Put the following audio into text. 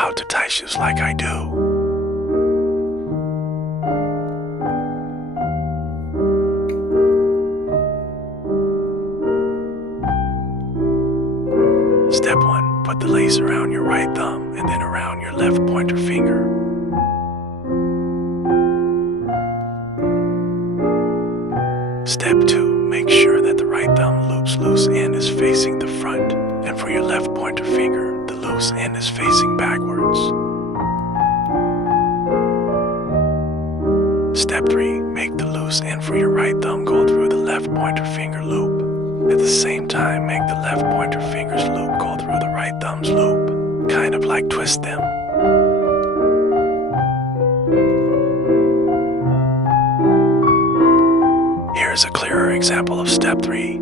how to tie shoes like I do. Step 1. Put the lace around your right thumb and then around your left pointer finger. Step 2. Make sure that the right thumb loose end is facing the front, and for your left pointer finger, the loose end is facing backwards. Step 3. Make the loose end for your right thumb go through the left pointer finger loop. At the same time, make the left pointer finger's loop go through the right thumb's loop, kind of like twist them. Here's a clearer example of step 3.